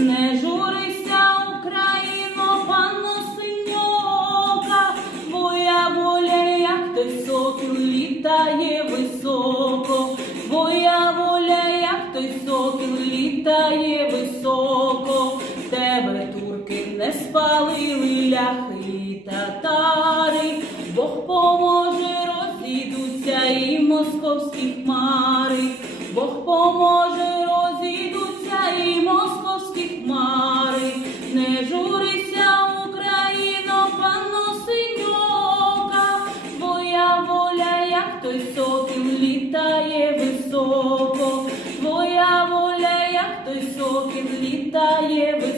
Не журися, Україно, панно синьока, твоя воля, як той сокіл, літає високо, твоя воля, як той сокіл, літає високо, тебе турки не спалили ляхи татари, Бог поможе, розійдуться і московські хмари, Бог поможе, журися, Україно, панно синьока, твоя воля, як той сокіл, літає високо, твоя воля, як той сокіл, літає високо.